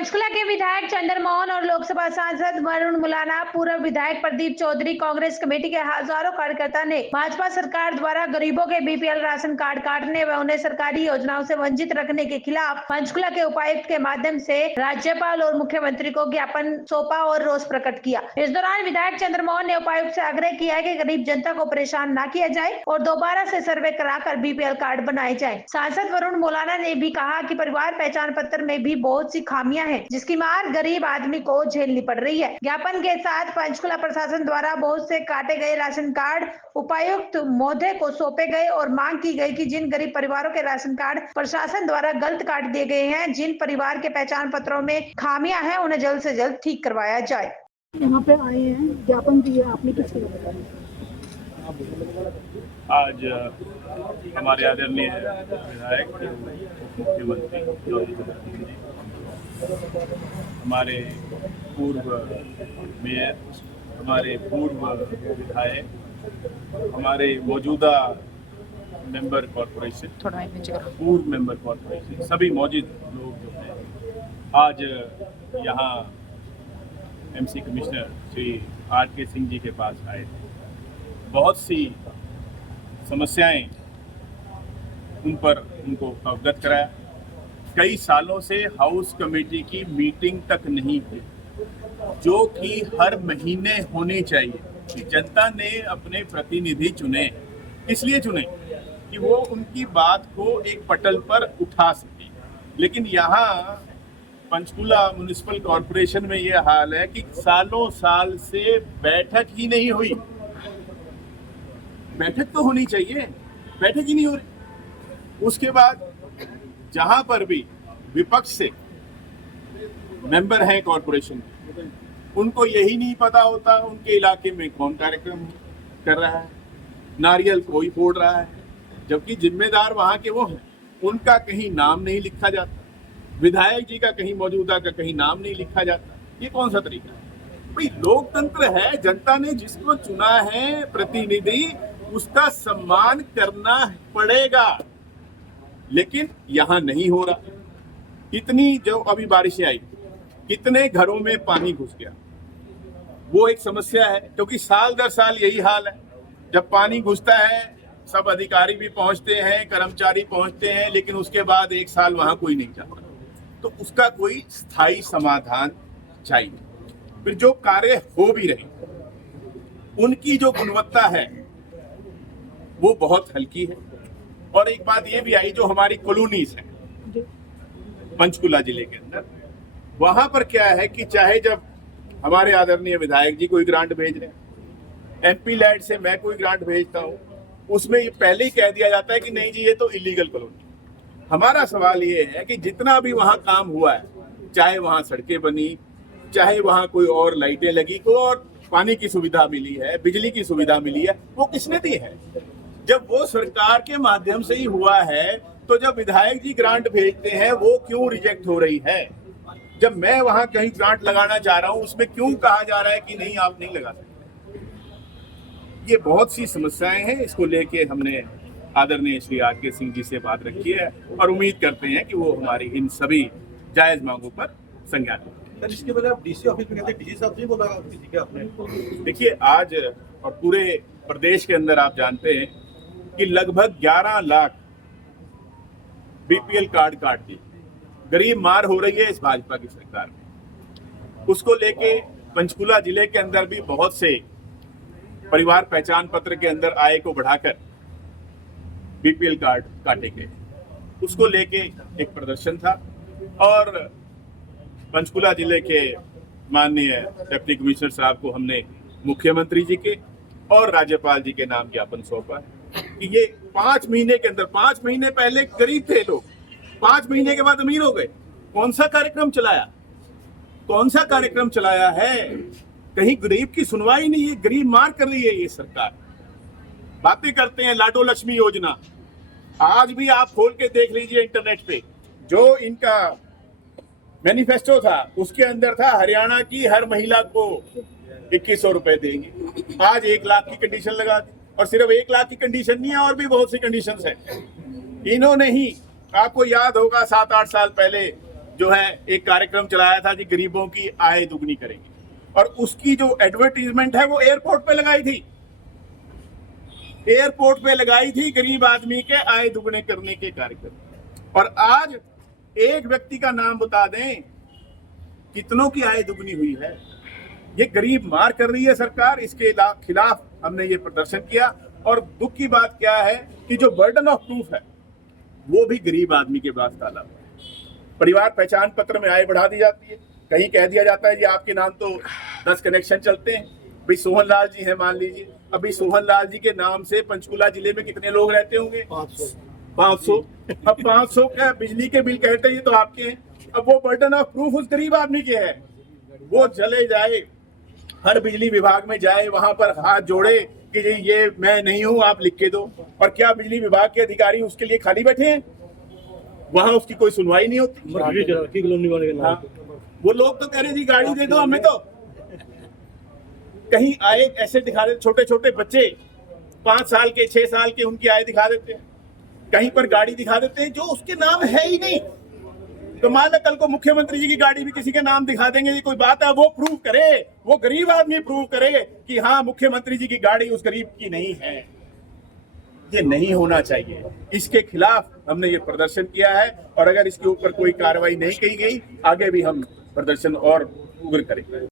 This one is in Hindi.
पंचकुला के विधायक चंद्रमोहन और लोकसभा सांसद वरुण मुलाना, पूर्व विधायक प्रदीप चौधरी, कांग्रेस कमेटी के हजारों कार्यकर्ता ने भाजपा सरकार द्वारा गरीबों के बीपीएल राशन कार्ड काटने व उन्हें सरकारी योजनाओं से वंचित रखने के खिलाफ पंचकुला के उपायुक्त के माध्यम से राज्यपाल और मुख्यमंत्री को ज्ञापन सौंपा और रोष प्रकट किया। इस दौरान विधायक चंद्रमोहन ने उपायुक्त से आग्रह किया है कि गरीब जनता को परेशान न किया जाए और दोबारा से सर्वे कराकर बीपीएल कार्ड बनाए जाए। सांसद वरुण मुलाना ने भी कहा कि परिवार पहचान पत्र में भी बहुत सी खामियां हैं, जिसकी मार गरीब आदमी को झेलनी पड़ रही है। ज्ञापन के साथ पंचकुला प्रशासन द्वारा बहुत से काटे गए राशन कार्ड उपायुक्त महोदय को सौंपे गए और मांग की गई कि जिन गरीब परिवारों के राशन कार्ड प्रशासन द्वारा गलत काट दिए गए हैं, जिन परिवार के पहचान पत्रों में खामियां हैं, उन्हें जल्द से जल्द ठीक करवाया जाए। यहाँ पे आए हैं, ज्ञापन दिया, आपने किस लिए बताया? आज हमारे आदरणीय विधायक मुख्यमंत्री हमारे पूर्व मेयर, हमारे पूर्व विधायक, हमारे मौजूदा मेंबर कॉर्पोरेशन, पूर्व मेंबर कॉर्पोरेशन, सभी मौजूद लोग जो हैं आज यहाँ एमसी कमिश्नर श्री आर.के. सिंह जी के पास आए थे। बहुत सी समस्याएं उन पर उनको अवगत कराया। कई सालों से हाउस कमेटी की मीटिंग तक नहीं हुई, जो कि हर महीने होनी चाहिए। कि जनता ने अपने प्रतिनिधि चुने, इसलिए चुने कि वो उनकी बात को एक पटल पर उठा सके। लेकिन यहाँ पंचकुला म्युनिसिपल कॉरपोरेशन में ये हाल है कि सालों साल से बैठक ही नहीं हुई। बैठक तो होनी चाहिए, बैठक ही नहीं हो रही। उसके बाद जहां पर भी विपक्ष से मेंबर हैं कॉरपोरेशन, उनको यही नहीं पता होता उनके इलाके में कौन कार्यक्रम कर रहा है, नारियल कोई फोड़ रहा है, जबकि जिम्मेदार वहां के वो हैं। उनका कहीं नाम नहीं लिखा जाता, विधायक जी का कहीं मौजूदा का कहीं नाम नहीं लिखा जाता। ये कौन सा तरीका है? भाई लोकतंत्र है, जनता ने जिसको चुना है प्रतिनिधि, उसका सम्मान करना पड़ेगा। लेकिन यहाँ नहीं हो रहा। इतनी जो अभी बारिशें आई, कितने घरों में पानी घुस गया, वो एक समस्या है, क्योंकि साल दर साल यही हाल है। जब पानी घुसता है, सब अधिकारी भी पहुंचते हैं, कर्मचारी पहुंचते हैं, लेकिन उसके बाद एक साल वहां कोई नहीं जाता। तो उसका कोई स्थायी समाधान चाहिए। फिर जो कार्य हो भी रहे, उनकी जो गुणवत्ता है वो बहुत हल्की है। और एक बात ये भी आई, जो हमारी कॉलोनीज हैं पंचकुला जिले के अंदर, वहां पर क्या है कि चाहे जब हमारे आदरणीय विधायक जी कोई ग्रांट भेज रहे हैं, एमपी लैड से मैं कोई ग्रांट भेजता हूं, उसमें ये पहले ही कह दिया जाता है कि नहीं जी ये तो इलीगल कॉलोनी। हमारा सवाल ये है कि जितना भी वहां काम हुआ है, चाहे वहां सड़कें बनी, चाहे वहां कोई और लाइटें लगी, कोई और पानी की सुविधा मिली है, बिजली की सुविधा मिली है, वो किसने दी है? जब वो सरकार के माध्यम से ही हुआ है, तो जब विधायक जी ग्रांट भेजते हैं वो क्यों रिजेक्ट हो रही है? जब मैं वहां कहीं ग्रांट लगाना चाह रहा हूं, उसमें क्यों कहा जा रहा है कि नहीं आप नहीं लगा सकते? ये बहुत सी समस्याएं हैं। इसको लेके हमने आदरणीय श्री आर.के. सिंह जी से बात रखी है और उम्मीद करते हैं कि वो हमारी इन सभी जायज मांगों पर संज्ञान लेंगे। इसके पहले आप डीसी ऑफिस में कहते, डीसी साहब से बोला आपने? देखिए, आज और पूरे प्रदेश के अंदर आप जानते हैं कि लगभग 11 लाख बीपीएल कार्ड काट दिए। गरीब मार हो रही है इस भाजपा की सरकार में। उसको लेके पंचकुला जिले के अंदर भी बहुत से परिवार पहचान पत्र के अंदर आय को बढ़ाकर बीपीएल कार्ड काटे गए। उसको लेके एक प्रदर्शन था और पंचकुला जिले के माननीय डिप्टी कमिश्नर साहब को हमने मुख्यमंत्री जी के और राज्यपाल जी के नाम ज्ञापन सौंपा कि ये 5 महीने के अंदर, 5 महीने पहले गरीब थे लोग, 5 महीने के बाद अमीर हो गए। कौन सा कार्यक्रम चलाया? कौन सा कार्यक्रम चलाया है? कहीं गरीब की सुनवाई नहीं है, गरीब मार कर रही है ये सरकार। बातें करते हैं लाडो लक्ष्मी योजना, आज भी आप खोल के देख लीजिए इंटरनेट पे, जो इनका मैनिफेस्टो था उसके अंदर था हरियाणा की हर महिला को 2100 रुपए देंगे। आज 1 लाख की कंडीशन लगा दी, और सिर्फ 1 लाख की कंडीशन नहीं है, और भी बहुत सी कंडीशंस हैं। इन्होंने ही, आपको याद होगा 7-8 साल पहले जो है एक कार्यक्रम चलाया था जी, गरीबों की आय दुगनी करेंगे, और उसकी जो एडवर्टीजमेंट है वो एयरपोर्ट पे लगाई थी, एयरपोर्ट पे लगाई थी, गरीब आदमी के आय दुगने करने के कार्यक्रम। और आज एक व्यक्ति का नाम बता दें कितनों की आय दुगनी हुई है। ये गरीब मार कर रही है सरकार, इसके खिलाफ हमने ये प्रदर्शन किया। और दुख की बात क्या है कि जो बर्डन ऑफ प्रूफ है वो भी गरीब आदमी के पास डाला हुआ है। परिवार पहचान पत्र में आय बढ़ा दी जाती है, कहीं कह दिया जाता है जी आपके नाम तो 10 कनेक्शन चलते हैं। भाई सोहन लाल जी हैं मान लीजिए, अभी सोहन लाल जी के नाम से पंचकुला जिले में कितने लोग रहते होंगे? 500। अब 500 का बिजली के बिल कहते हैं ये तो आपके हैं। अब वो बर्डन ऑफ प्रूफ उस गरीब आदमी के है, वो चले जाए हर बिजली विभाग में जाए, वहां पर हाथ जोड़े कि जी ये मैं नहीं हूं, आप लिख के दो। और क्या बिजली विभाग के अधिकारी उसके लिए खाली बैठे हैं? वहां उसकी कोई सुनवाई नहीं होती। हाँ, वो लोग तो कह रहे जी गाड़ी दे दो हमें। तो कहीं आए ऐसे दिखा देते, छोटे छोटे बच्चे 5 साल के 6 साल के, उनकी आय दिखा देते हैं, कहीं पर गाड़ी दिखा देते हैं जो उसके नाम है ही नहीं। तो मान लो कल को मुख्यमंत्री जी की गाड़ी भी किसी के नाम दिखा देंगे, ये कोई बात है? वो प्रूव करे, वो गरीब आदमी प्रूव करे कि हाँ मुख्यमंत्री जी की गाड़ी उस गरीब की नहीं है। ये नहीं होना चाहिए, इसके खिलाफ हमने ये प्रदर्शन किया है। और अगर इसके ऊपर कोई कार्रवाई नहीं की गई, आगे भी हम प्रदर्शन और उग्र करेंगे।